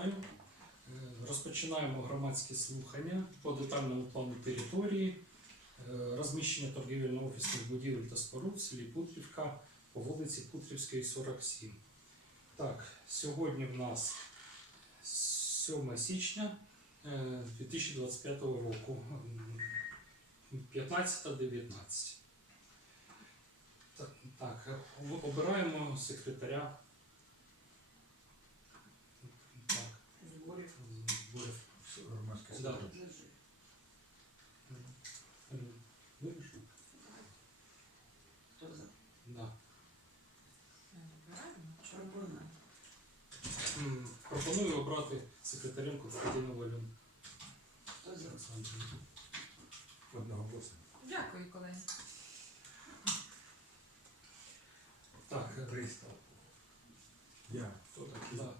Вітаю. Е, Розпочинаємо громадські слухання по детальному плану території, е, розміщення торгівельно-офісних будівель та споруд в селі Путрівка по вулиці Путрівської, 47. Так, сьогодні в нас 7 січня е, 2025 року, 15-19. Так, так, е, обираємо секретаря. Так, Зборів. Зборів. Громадське Да. слухання. Вирішив? Хто за? Да. Пропоную. М, Пропоную обрати секретарем Константину Валюн. Хто за? Одного голосу. Дякую, колеги. Так, е, Пристав. Я. хто такий? Да.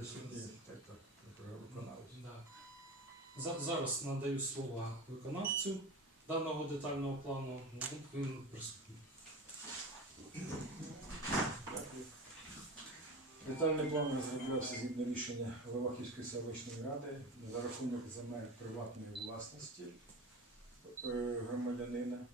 Присутній. Присутній. Так, так. Виконавець. Да. За- Зараз надаю слово виконавцю даного детального плану. Ну, Він. Детальний план розроблявся згідно рішення Левахівської селищної ради за рахунок земель приватної власності е, громадянина.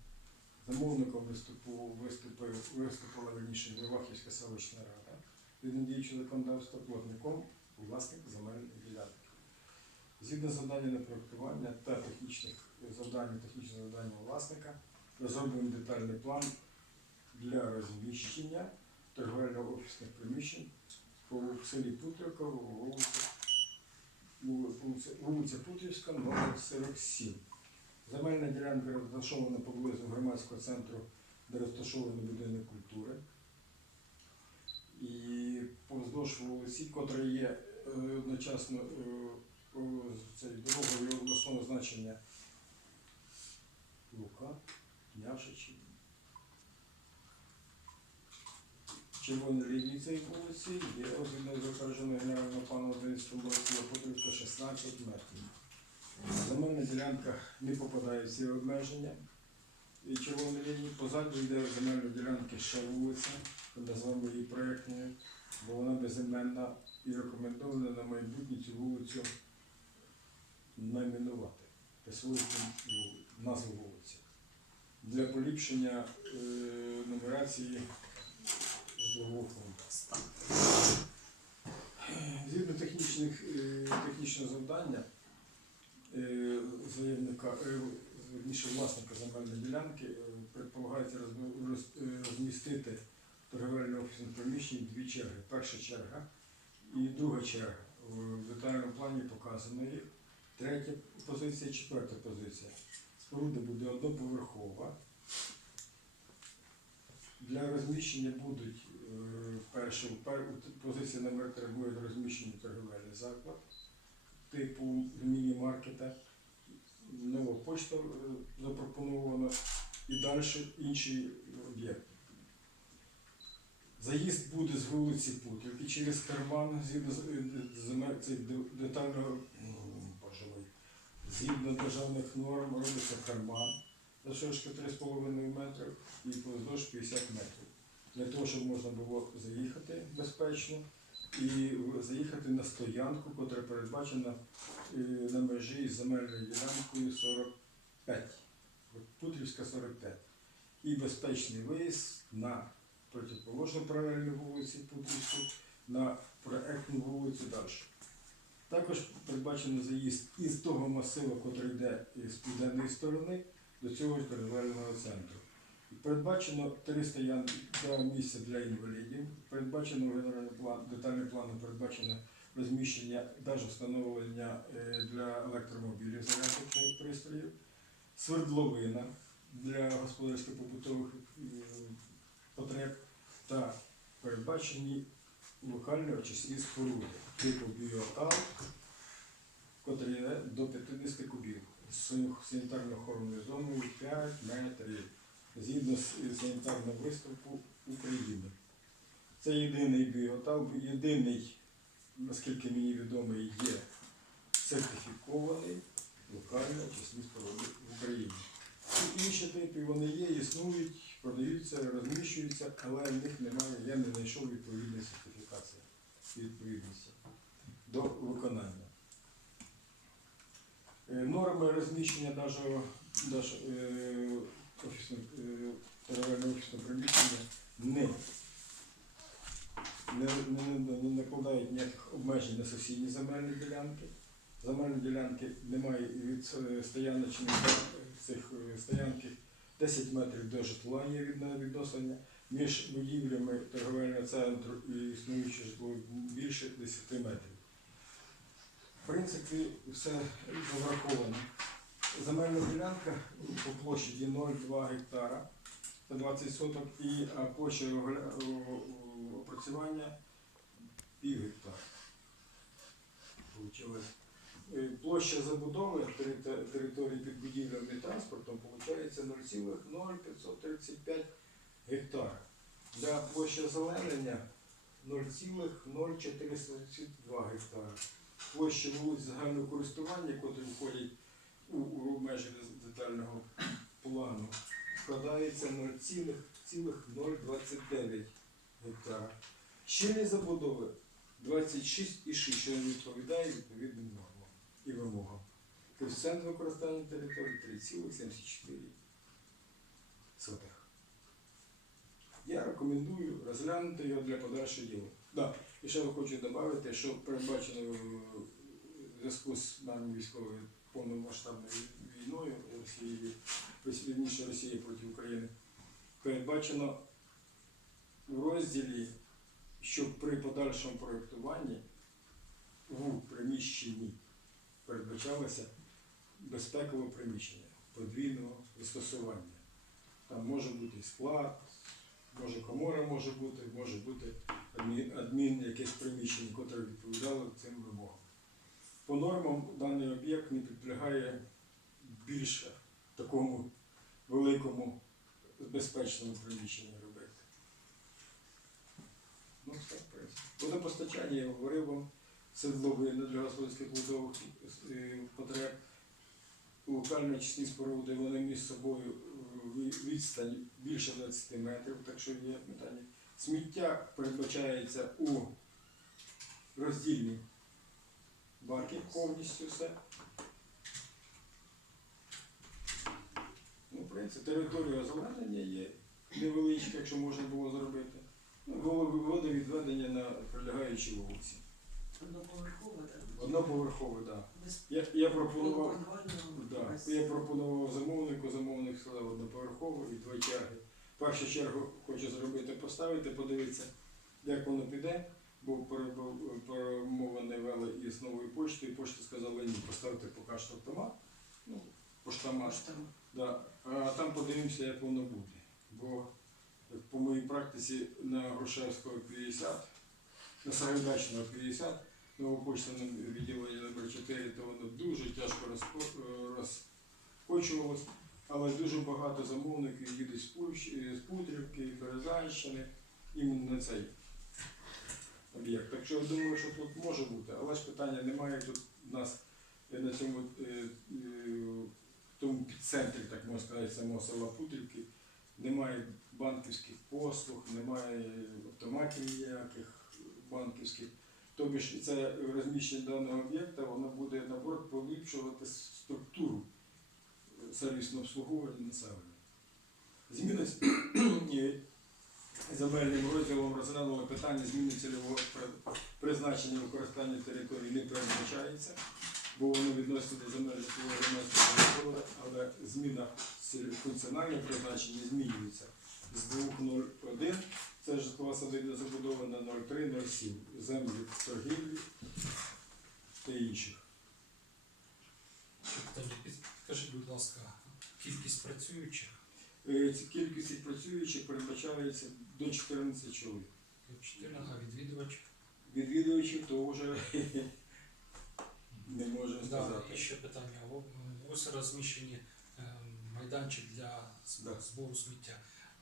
Замовником виступу виступив, виступила верніше Левахівська селищна рада від діючого законодавства платником власник земельної ділянки. Згідно завдання на проєктування та технічних завдань, технічних завдань власника, розроблений детальний план для розміщення торговельно-офісних приміщень по селі Путрівка, вулиця, Путрівська, номер 47. Земельна ділянка розташована поблизу громадського центру, де розташований будинок культури. І повздовж вулиці, котра є одночасно е, о, з цією дорогою обласного значення Лука, Няшичі, червоній лінії цієї вулиці є розглядно затвердженого генерального плану 11 році Потрібка 16 метрів. Земельна ділянка не попадає в ці обмеження. І червоної лінії позаду йде земельна ділянка ще вулиця, назвемо її проєктною, бо вона безіменна і рекомендована на майбутнє цю вулицю найменувати, присвоїти назву вулиці. Для поліпшення е, нумерації житлового фонду. Згідно технічних, е, технічного завдання е, заявника, е, вірніше власника земельної ділянки е, предполагається е, розмістити торговельне офісне приміщення дві черги. Перша черга і друга черга. В детальному плані показано їх. Третя позиція, четверта позиція. Споруда буде одноповерхова. Для розміщення будуть е, перше, пер, позиція номер 3 буде розміщені торговельний заклад типу міні-маркета. Нова почта е, запропонована і далі інші об'єкти. Заїзд буде з вулиці Путрівки через карман згідно з е, мой, згідно державних норм робиться карман завширшки 3,5 метри і поздовж 50 метрів. Для того, щоб можна було заїхати безпечно і заїхати на стоянку, яка передбачена е, на межі з земельною ділянкою 45. От Путрівська 45. І безпечний виїзд на протиположну паралельну вулиці Путрівську, на проектну вулицю далі. Також передбачено заїзд із того масиву, який йде з південної сторони до цього ж торговельного центру. Передбачено три стоянки два місця для інвалідів. Передбачено в генеральному план, детальним планом передбачено розміщення, навіть встановлення е, для електромобілів зарядних пристроїв, свердловина для господарсько-побутових потреб та передбачені локальні очисні споруди типу біотал, котрі до 50 кубів з санітарно-охоронною зоною 5 метрів згідно з санітарного виставку України. Це єдиний біотал, єдиний, наскільки мені відомо, є сертифікований локально очисні споруди в Україні. Інші типи вони є, існують, продаються, розміщуються, але в них немає, я не знайшов відповідної сертифікації. відповідності до виконання. Е, Норми розміщення нашого, нашого е, офісного, е, приміщення не, не, не, не, накладають ніяких обмежень на сусідні земельні ділянки. Земельні ділянки немає від е, стояночних е, цих е, стоянки 10 метрів до житла є відно- відношення. Між будівлями торговельного центру і існуючим житлом більше 10 метрів. В принципі, все враховано. Земельна ділянка по площаді 0,2 гектара це 20 соток і площа опрацювання пів гектара. Получилось. Е, Площа забудови території під будівлями і транспортом виходить 0,0535 гектара. Для площі озеленення 0,0432 гектара. Площа вулиць загального користування, котрі входять у, у межі детального плану, складається 0,029 гектара. Щільність забудови 26,6, що не відповідає відповідним нормам і. Коефіцієнт використання території 3,74. Я рекомендую розглянути його для подальшого діла. Да. І ще хочу додати, що передбачено е, в зв'язку з нами військовою повномасштабною війною Росії, вірніше Росії проти України, передбачено в розділі, що при подальшому проєктуванні у приміщенні передбачалося безпекове приміщення подвійного застосування. Там може бути склад, може комора може бути, може бути адмін, якесь приміщення, котре відповідало цим вимогам. По нормам даний об'єкт не підлягає більше такому великому безпечному приміщенню робити. Ну, все. Водопостачання, я говорив вам, седловини для господарських будових е, потреб. Локально-очисні споруди, вони між собою е, відстань більше 20 метрів, так що є питання. Сміття передбачається у роздільні баки повністю все. Ну, в принципі, територія озеленення є невеличка, якщо можна було зробити. Ну, водовідведення на прилягаючі вулиці. Одноповерхове, так? Одноповерхове, так. Я, я пропонував. Да. Я пропонував замовнику, замовник сказав одноповерхову і дві черги. В першу чергу хочу зробити, поставити, подивитися, як воно піде, бо перебив- перемовини вели із новою поштою, пошта сказала ні, поставити поки що автомат, ну, поштамат, да. а там подивимося, як воно буде. Бо по моїй практиці на Грушевського 50, на Сагайдачного 50, новопочтане відділення номер 4, то воно дуже тяжко е, розкочувалось, але дуже багато замовників їдуть з з Путрівки, Березанщини, іменно на цей об'єкт. Так що я думаю, що тут може бути, але ж питання немає тут в нас е, на цьому е, е, тому підцентрі, так можна сказати, самого села Путрівки, немає банківських послуг, немає автоматів ніяких банківських. Тобі ж це розміщення даного об'єкта, воно буде наоборот поліпшувати структуру сервісного обслуговування населення. Зміни земельним розділом розглянули питання зміни цільового призначення використання території не передбачається, бо воно відноситься до земель житлового але зміна функціонального призначення змінюється з 2.01 це житлова садиба забудована 0307, землі торгівлі та інших. Підкажіть, будь ласка, кількість працюючих Е, Кількість працюючих передбачається до 14 чоловік. 4, а відвідувачів. Відвідувачів то вже не можна Да, і ще питання. Ось розміщені е, майданчик для збору сміття,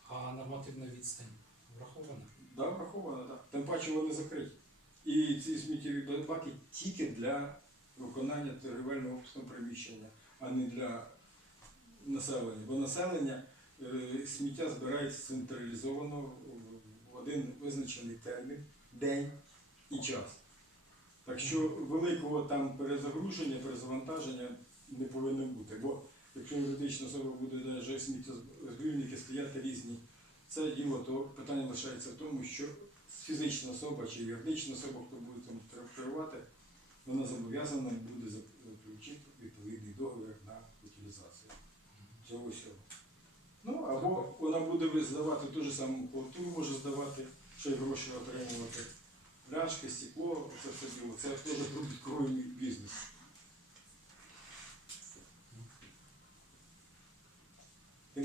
а нормативна відстань врахована? Да, враховано, так. Тим паче вони закриті. І ці сміттєві баки тільки для виконання торгівельного офісного приміщення, а не для населення. Бо населення е, сміття збирається централізовано в один визначений термін, день, і час. Так що великого там перезагруження, перезавантаження не повинно бути. Бо якщо юридична особа буде навіть сміттєзбірники стояти різні, це діло, то питання лишається в тому, що фізична особа чи юридична особа, хто буде там керувати, вона зобов'язана буде заключити відповідний договір на утилізацію цього всього. Ну, або вона буде здавати ту ж саму квартиру, може здавати, ще й гроші отримувати. Пляшки, стекло, це все діло. Це відкроєний бізнес.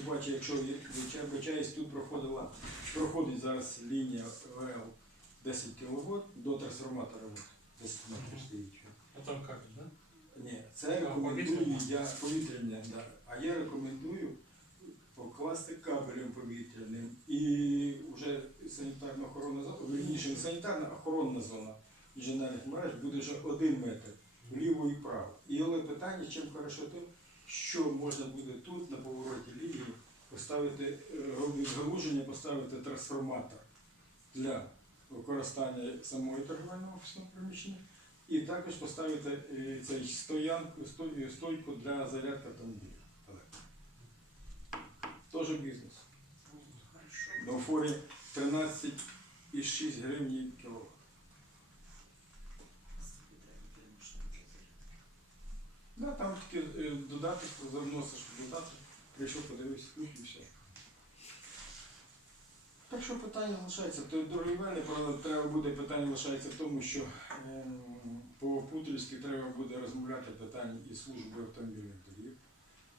Тим паче, якщо вибачаюсь, тут проходила, проходить зараз лінія ВЛ 10 кВт до трансформатора от, 10 метрів стоїть. А там кабель, да? Ні, це рекомендую я повітряне, да. а я рекомендую покласти кабелем повітряним і вже санітарна вірніше, не санітарна охоронна зона інженерних мереж буде вже один метр вліво і вправо. І але питання, чим хорошо то, що можна буде тут на повороті лінії поставити е, відгалуження, поставити трансформатор для використання самої торговельного офісного приміщення. І також поставити е, цей стоянку, стойку для зарядки автомобіля. Теж бізнес. На форі 13,6 гривень кіло. Да, там тільки е, додаток, заносиш додаток, прийшов, подивився, і все. Так що питання лишається. То торгівельне, правда, треба буде питання лишається в тому, що ем, по Путрівськи треба буде розмовляти питання із службою автомобільних доріг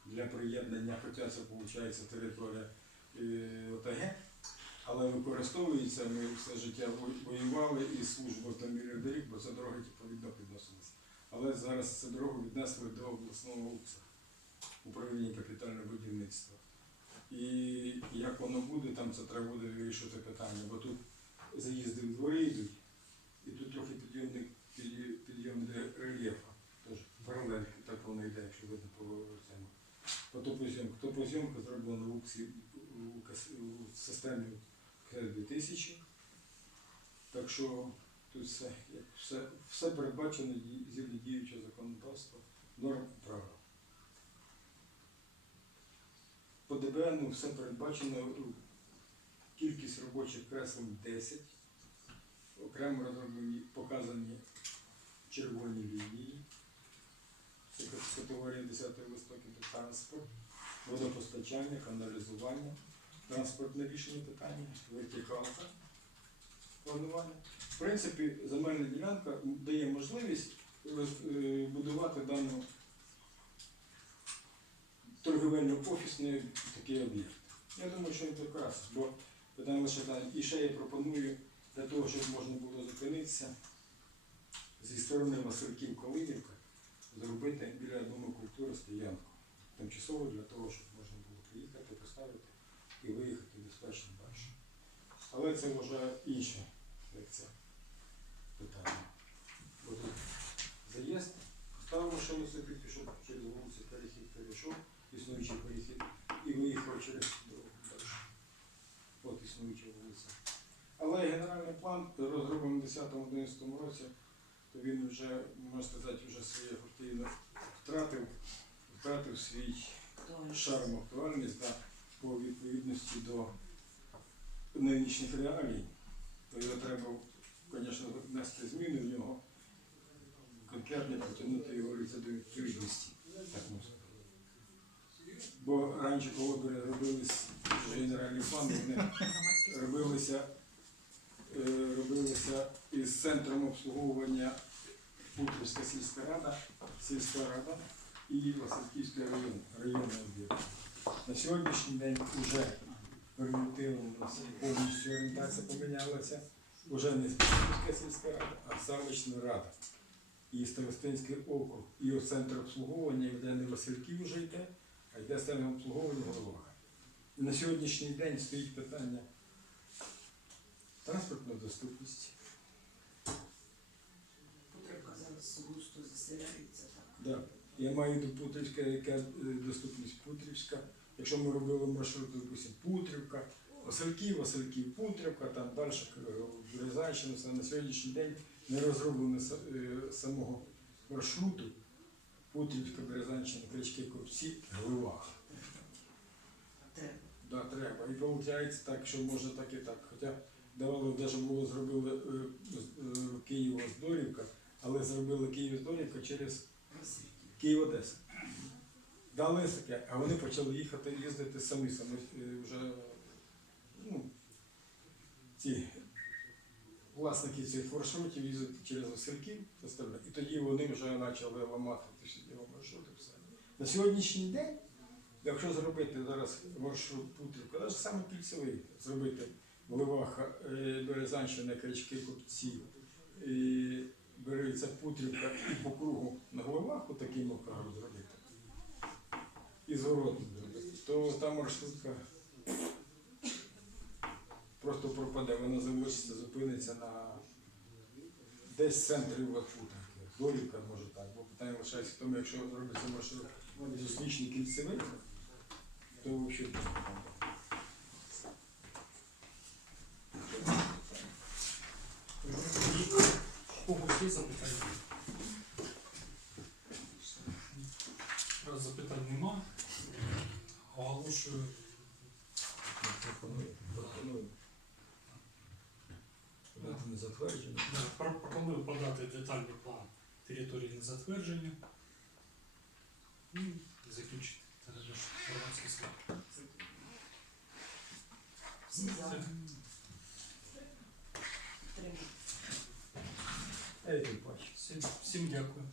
для приєднання, хоча це виходить територія е, ОТГ, але використовується, ми все життя воювали із службою автомобільних доріг, бо це дороги відповідно підносилися. Але зараз цю дорогу віднесли до обласного УКСа, управління капітального будівництва. І як воно буде, там це треба буде вирішувати питання, бо тут заїзди в дворі йдуть, і тут трохи підйомник, підйом рельєфа. Тож паралель, так воно йде, якщо видно по цьому. Фотопозйомка. Фотопозйомка зроблена в УКСі у системі КС 2000. Так що тут все, все, все передбачено згідно діючого законодавства, норм права. По ДБНу все передбачено, ну, кількість робочих кресел 10, окремо розроблені, показані червоні лінії, це категорії 10 високи до транспорт, водопостачання, каналізування, транспортне рішення питання, вертикалка планування. В принципі, земельна ділянка дає можливість е, будувати дану торговельно-офісний такий об'єкт. Я думаю, що він прекрасно, бо питання лише там. І ще я пропоную для того, щоб можна було зупинитися зі сторони Васильків Колинівка, зробити біля Дому культури стоянку. Тимчасово для того, щоб можна було приїхати, поставити і виїхати безпечно далі. Але це вже інше як це питання. Бо заїзд, поставив машину собі, пішов через вулицю перехід, перейшов, існуючий перехід, і виїхав через дорогу далі. От існуюча вулиця. Але генеральний план розроблений в 10-11 році, то він вже, можна сказати, вже своє фактично втратив, втратив свій шарм актуальність да, по відповідності до нинішніх реалій, то його треба, звісно, внести зміни в нього, конкретно потягнути його говориться, до відповідності. Бо раніше, коли робились генеральні плани, вони робилися, е, робилися із центром обслуговування Путрівська сільська рада, сільська рада і Васильківський район, районний об'єкт. На сьогоднішній день вже орієнтировано повністю орієнтація помінялася. Уже не Путрівська сільська рада, а селищна рада. І Старостинський округ, і центр обслуговування йде не Васильків вже йде, а йде центр обслуговування голова. І на сьогоднішній день стоїть питання транспортна доступність. Потрібка зараз густо заселяється так. Да. Я маю до Путрівська, яка е, доступність Путрівська. Якщо ми робили маршрут, допустимо, Путрівка, Васильків, Васильків, Путрівка, там далі Березанщина, все на сьогоднішній день не розроблено е, самого маршруту Путрівська, Березанщина, Крички, Копці, Гливах. Треба. Да, треба. І виходить так, що можна так і так. Хоча давали, навіть було зробили е, е, Київ-Здорівка, але зробили Київ-Здорівка через Васильків. Київ-Одеса. Дали таке, а вони почали їхати, їздити самі, самі е, вже ну, ці власники цих маршрутів їздити через Васильків, і тоді вони вже почали ламати всі маршрути. Все. На сьогоднішній день, якщо зробити зараз маршрут Путрівка, навіть саме кільцевий, зробити Леваха, е, Березанщина, Крички, Купці, береться Путрівка і по кругу на Глеваху такий макаром зробити. І зворотно зробити, то та маршрутка просто пропаде, вона залишиться, зупиниться на десь в центрі Путрівки. Долівка може так, бо питання лишається в тому, якщо зробиться маршрут зустрічний кільцевий, то взагалі. Когось запитання? Оголошую Пропоную. Пропоную. Дати не затверджено. Да, про- Пропоную подати детальний план території на затвердження. І заключити наш громадський слід. Всі за. Треба. Я йду бачу. Всім, всім дякую.